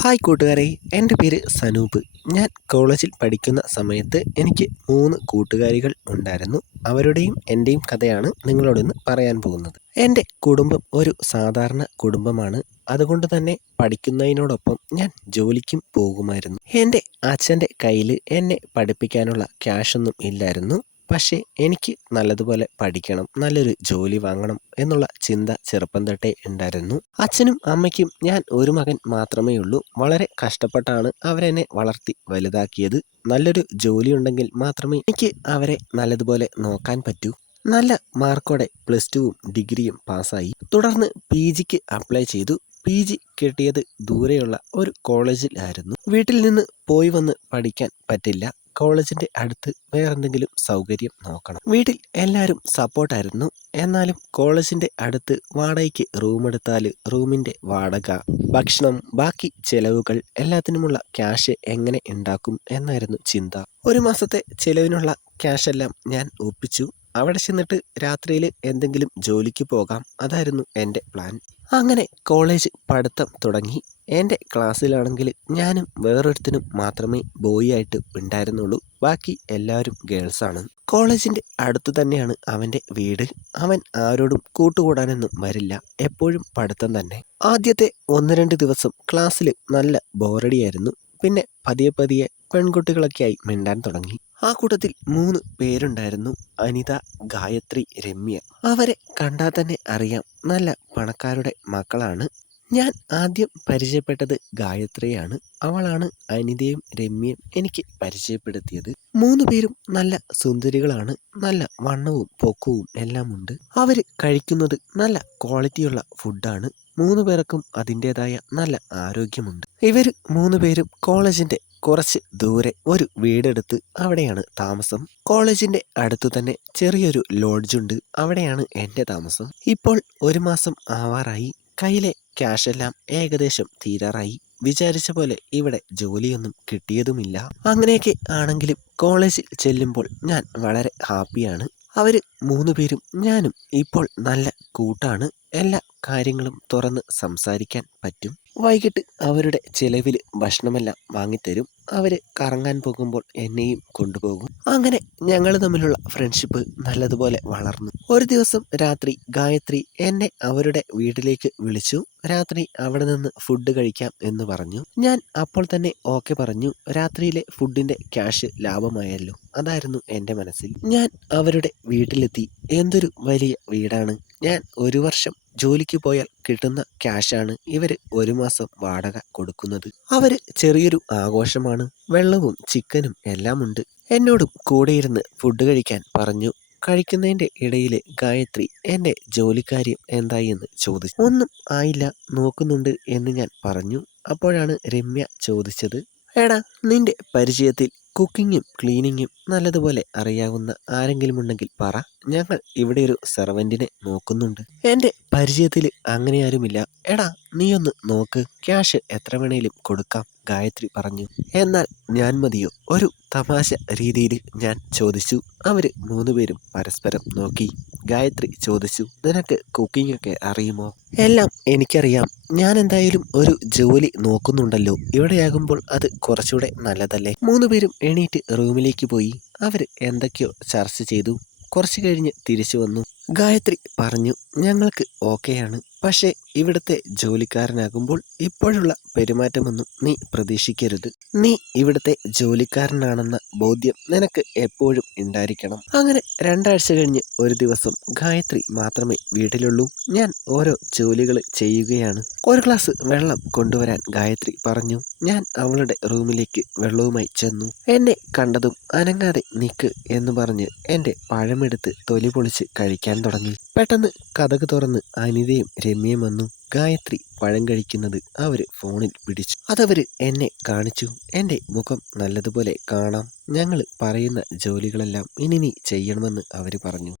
Hi കൂട്ടുകാരെ, എൻ്റെ പേര് സനൂപ്. ഞാൻ കോളേജിൽ പഠിക്കുന്ന സമയത്ത് എനിക്ക് 3 കൂട്ടുകാരികൾ ഉണ്ടായിരുന്നു. അവരുടെയും എൻ്റെയും കഥയാണ് നിങ്ങളോടിന്ന് പറയാൻ പോകുന്നത്. എൻ്റെ കുടുംബം ഒരു സാധാരണ കുടുംബമാണ്. അതുകൊണ്ട് തന്നെ പഠിക്കുന്നതിനോടൊപ്പം ഞാൻ ജോലിക്കും പോകുമായിരുന്നു. എൻ്റെ അച്ഛൻ്റെ കയ്യിൽ എന്നെ പഠിപ്പിക്കാനുള്ള ക്യാഷൊന്നും ഇല്ലായിരുന്നു. പക്ഷേ എനിക്ക് നല്ലതുപോലെ പഠിക്കണം, നല്ലൊരു ജോലി വാങ്ങണം എന്നുള്ള ചിന്ത ചെറുപ്പം തൊട്ടേ ഉണ്ടായിരുന്നു. അച്ഛനും അമ്മയ്ക്കും ഞാൻ ഒരു മകൻ മാത്രമേ ഉള്ളൂ. വളരെ കഷ്ടപ്പെട്ടാണ് അവരെന്നെ വളർത്തി വലുതാക്കിയത്. നല്ലൊരു ജോലി ഉണ്ടെങ്കിൽ മാത്രമേ എനിക്ക് അവരെ നല്ലതുപോലെ നോക്കാൻ പറ്റൂ. നല്ല മാർക്കോടെ പ്ലസ് ടുവും ഡിഗ്രിയും പാസ്സായി. തുടർന്ന് PGക്ക് അപ്ലൈ ചെയ്തു. PG കിട്ടിയത് ദൂരെയുള്ള ഒരു കോളേജിലായിരുന്നു. വീട്ടിൽ നിന്ന് പോയി വന്ന് പഠിക്കാൻ പറ്റില്ല. കോളേജിൻ്റെ അടുത്ത് വേറെന്തെങ്കിലും സൗകര്യം നോക്കണം. വീട്ടിൽ എല്ലാവരും സപ്പോർട്ടായിരുന്നു. എന്നാലും കോളേജിൻ്റെ അടുത്ത് വാടകയ്ക്ക് റൂമെടുത്താൽ റൂമിൻ്റെ വാടക, ഭക്ഷണം, ബാക്കി ചെലവുകൾ എല്ലാത്തിനുമുള്ള ക്യാഷ് എങ്ങനെ ഉണ്ടാക്കും എന്നായിരുന്നു ചിന്ത. ഒരു മാസത്തെ ചെലവിനുള്ള ക്യാഷെല്ലാം ഞാൻ ഒപ്പിച്ചു. അവിടെ ചെന്നിട്ട് രാത്രിയിൽ എന്തെങ്കിലും ജോലിക്ക് പോകാം, അതായിരുന്നു എൻ്റെ പ്ലാൻ. അങ്ങനെ കോളേജ് പഠിത്തം തുടങ്ങി. എൻ്റെ ക്ലാസ്സിലാണെങ്കിൽ ഞാനും വേറൊരുത്തനും മാത്രമേ ബോയ് ആയിട്ട് ഉണ്ടായിരുന്നുള്ളൂ. ബാക്കി എല്ലാവരും ഗേൾസാണ്. കോളേജിൻ്റെ അടുത്തു തന്നെയാണ് അവൻ്റെ വീട്. അവൻ ആരോടും കൂട്ടുകൂടാനൊന്നും വരില്ല, എപ്പോഴും പഠിത്തം തന്നെ. ആദ്യത്തെ 1-2 ദിവസം ക്ലാസ്സിൽ നല്ല ബോറടിയായിരുന്നു. പിന്നെ പതിയെ പതിയെ പെൺകുട്ടികളൊക്കെയായി മിണ്ടാൻ തുടങ്ങി. ആ കൂട്ടത്തിൽ 3 പേരുണ്ടായിരുന്നു: അനിത, ഗായത്രി, രമ്യ. അവരെ കണ്ടാൽ തന്നെ അറിയാം നല്ല പണക്കാരുടെ മക്കളാണ്. ഞാൻ ആദ്യം പരിചയപ്പെട്ടത് ഗായത്രിയാണ്. അവളാണ് അനിതയും രമ്യയും എനിക്ക് പരിചയപ്പെടുത്തിയത്. 3 പേരും നല്ല സുന്ദരികളാണ്. നല്ല വണ്ണവും പൊക്കവും എല്ലാം ഉണ്ട്. അവർ കഴിക്കുന്നത് നല്ല ക്വാളിറ്റിയുള്ള ഫുഡാണ്. 3 പേർക്കും അതിൻ്റെതായ നല്ല ആരോഗ്യമുണ്ട്. ഇവർ 3 പേരും കോളേജിൻ്റെ കുറച്ച് ദൂരെ ഒരു വീടെടുത്ത് അവിടെയാണ് താമസം. കോളേജിൻ്റെ അടുത്തു തന്നെ ചെറിയൊരു ലോഡ്ജുണ്ട്, അവിടെയാണ് എൻ്റെ താമസം. ഇപ്പോൾ 1 മാസം ആവാറായി. കയ്യിലെ ക്യാഷെല്ലാം ഏകദേശം തീരാറായി. വിചാരിച്ച പോലെ ഇവിടെ ജോലിയൊന്നും കിട്ടിയതുമില്ല. അങ്ങനെയൊക്കെ ആണെങ്കിലും കോളേജിൽ ചെല്ലുമ്പോൾ ഞാൻ വളരെ ഹാപ്പിയാണ്. അവർ 3 പേരും ഞാനും ഇപ്പോൾ നല്ല കൂട്ടാണ്. എല്ലാ കാര്യങ്ങളും തുറന്ന് സംസാരിക്കാൻ പറ്റും. വൈകിട്ട് അവരുടെ ചിലവിൽ ഭക്ഷണമെല്ലാം വാങ്ങിത്തരും. അവർ കറങ്ങാൻ പോകുമ്പോൾ എന്നെയും കൊണ്ടുപോകും. അങ്ങനെ ഞങ്ങൾ തമ്മിലുള്ള ഫ്രണ്ട്ഷിപ്പ് നല്ലതുപോലെ വളർന്നു. ഒരു ദിവസം രാത്രി ഗായത്രി എന്നെ അവരുടെ വീട്ടിലേക്ക് വിളിച്ചു. രാത്രി അവിടെ നിന്ന് ഫുഡ് കഴിക്കാം എന്ന് പറഞ്ഞു. ഞാൻ അപ്പോൾ തന്നെ ഓക്കെ പറഞ്ഞു. രാത്രിയിലെ ഫുഡിൻ്റെ ക്യാഷ് ലാഭമായല്ലോ, അതായിരുന്നു എൻ്റെ മനസ്സിൽ. ഞാൻ അവരുടെ വീട്ടിലെത്തി. എന്തൊരു വലിയ വീടാണ്. ഞാൻ 1 വർഷം ജോലിക്ക് പോയാൽ കിട്ടുന്ന ക്യാഷാണ് ഇവർ 1 മാസം വാടക കൊടുക്കുന്നത്. അവർ ചെറിയൊരു ആഘോഷമാണ്. വെള്ളവും ചിക്കനും എല്ലാം ഉണ്ട്. എന്നോടും കൂടെയിരുന്ന് ഫുഡ് കഴിക്കാൻ പറഞ്ഞു. കഴിക്കുന്നതിൻ്റെ ഇടയിൽ ഗായത്രി എൻ്റെ ജോലിക്കാര്യം എന്തായി എന്ന് ചോദിച്ചു. ഒന്നും ആയില്ല, നോക്കുന്നുണ്ട് എന്ന് ഞാൻ പറഞ്ഞു. അപ്പോഴാണ് രമ്യ ചോദിച്ചത്, എടാ, നിന്റെ പരിചയത്തിൽ കുക്കിങ്ങും ക്ലീനിങ്ങും നല്ലതുപോലെ അറിയാവുന്ന ആരെങ്കിലും ഉണ്ടെങ്കിൽ പറ. ഞങ്ങൾ ഇവിടെ ഒരു സെർവൻറ്റിനെ നോക്കുന്നുണ്ട്. എൻ്റെ പരിചയത്തിൽ അങ്ങനെ ആരുമില്ല. എടാ, നീയൊന്ന് നോക്ക്, ക്യാഷ് എത്ര വേണേലും കൊടുക്കാം, ഗായത്രി പറഞ്ഞു. എന്നാൽ ഞാൻ മതിയോ? ഒരു തമാശ രീതിയിൽ ഞാൻ ചോദിച്ചു. അവർ 3 പേരും പരസ്പരം നോക്കി. ഗായത്രി ചോദിച്ചു, നിനക്ക് കുക്കിംഗ് ഒക്കെ അറിയുമോ? എല്ലാം എനിക്കറിയാം. ഞാൻ എന്തായാലും ഒരു ജോലി നോക്കുന്നുണ്ടല്ലോ, ഇവിടെയാകുമ്പോൾ അത് കുറച്ചുകൂടെ നല്ലതല്ലേ. 3 പേരും എണീറ്റ് റൂമിലേക്ക് പോയി. അവർ എന്തൊക്കെയോ ചർച്ച ചെയ്തു. കുറച്ച് കഴിഞ്ഞ് തിരിച്ചു വന്നു. ഗായത്രി പറഞ്ഞു, ഞങ്ങൾക്ക് ഓക്കെയാണ്. പക്ഷേ ഇവിടുത്തെ ജോലിക്കാരനാകുമ്പോൾ ഇപ്പോഴുള്ള പെരുമാറ്റമൊന്നും നീ പ്രതീക്ഷിക്കരുത്. നീ ഇവിടുത്തെ ജോലിക്കാരനാണെന്ന ബോധ്യം നിനക്ക് എപ്പോഴും ഉണ്ടായിരിക്കണം. അങ്ങനെ 2 ആഴ്ച കഴിഞ്ഞ് ഒരു ദിവസം ഗായത്രി മാത്രമേ വീട്ടിലുള്ളൂ. ഞാൻ ഓരോ ജോലികൾ ചെയ്യുകയാണ്. ഒരു ഗ്ലാസ് വെള്ളം കൊണ്ടുവരാൻ ഗായത്രി പറഞ്ഞു. ഞാൻ അവളുടെ റൂമിലേക്ക് വെള്ളവുമായി ചെന്നു. എന്നെ കണ്ടതും അനങ്ങാതെ നിക്ക് എന്ന് പറഞ്ഞ് എൻ്റെ പഴമെടുത്ത് തൊലി പൊളിച്ച് കഴിക്കാൻ തുടങ്ങി. പെട്ടെന്ന് കതക് തുറന്ന് അനിതയും രമ്യയും വന്നു. ഗായത്രി പഴം കഴിക്കുന്നത് അവർ ഫോണിൽ പിടിച്ചു. അതവർ എന്നെ കാണിച്ചു. എൻ്റെ മുഖം നല്ലതുപോലെ കാണാം. ഞങ്ങൾ പറയുന്ന ജോലികളെല്ലാം ഇനി നീ ചെയ്യണമെന്ന് അവർ പറഞ്ഞു.